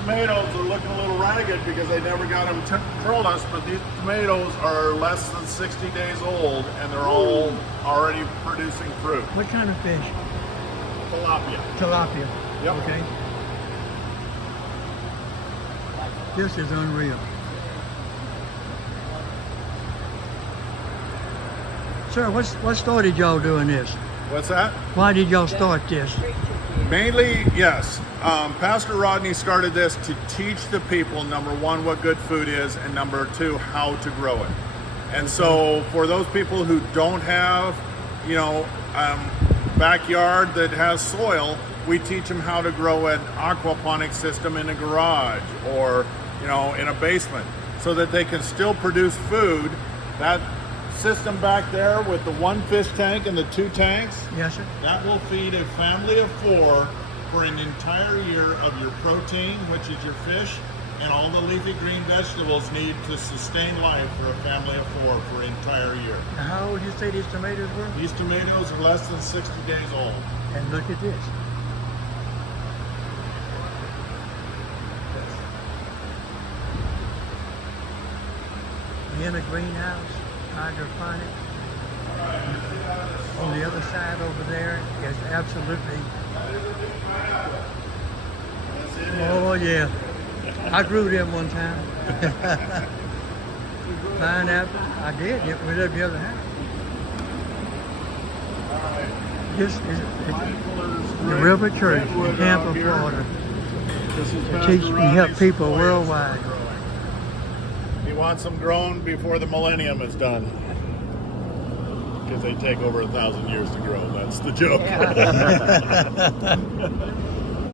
tomatoes are looking a little ragged because they never got them trellised, but these tomatoes are less than 60 days old and they're all already producing fruit. What kind of fish? Tilapia. Tilapia. Yep. Okay. This is unreal. Sir, what started y'all doing this? What's that? Why did y'all start this? Mainly, yes. Pastor Rodney started this to teach the people, number one, what good food is, and number two, how to grow it. And so for those people who don't have, backyard that has soil, we teach them how to grow an aquaponics system in a garage or, in a basement so that they can still produce food. That system back there with the one fish tank and the 2 tanks, Yes, sir. that will feed a family of 4 for an entire year of your protein, which is your fish, and all the leafy green vegetables need to sustain life for a family of 4 for an entire year. Now, how old you say these tomatoes were? These tomatoes are less than 60 days old. And look at this. In a greenhouse, hydroponic. On the other side over there is absolutely. Oh yeah, I grew them one time. Pineapple, I did. We lived the other house. This is the River Church in Tampa, Florida. To teach and help people worldwide. He wants them grown before the millennium is done. Because they take over 1,000 years to grow. That's the joke. Yeah.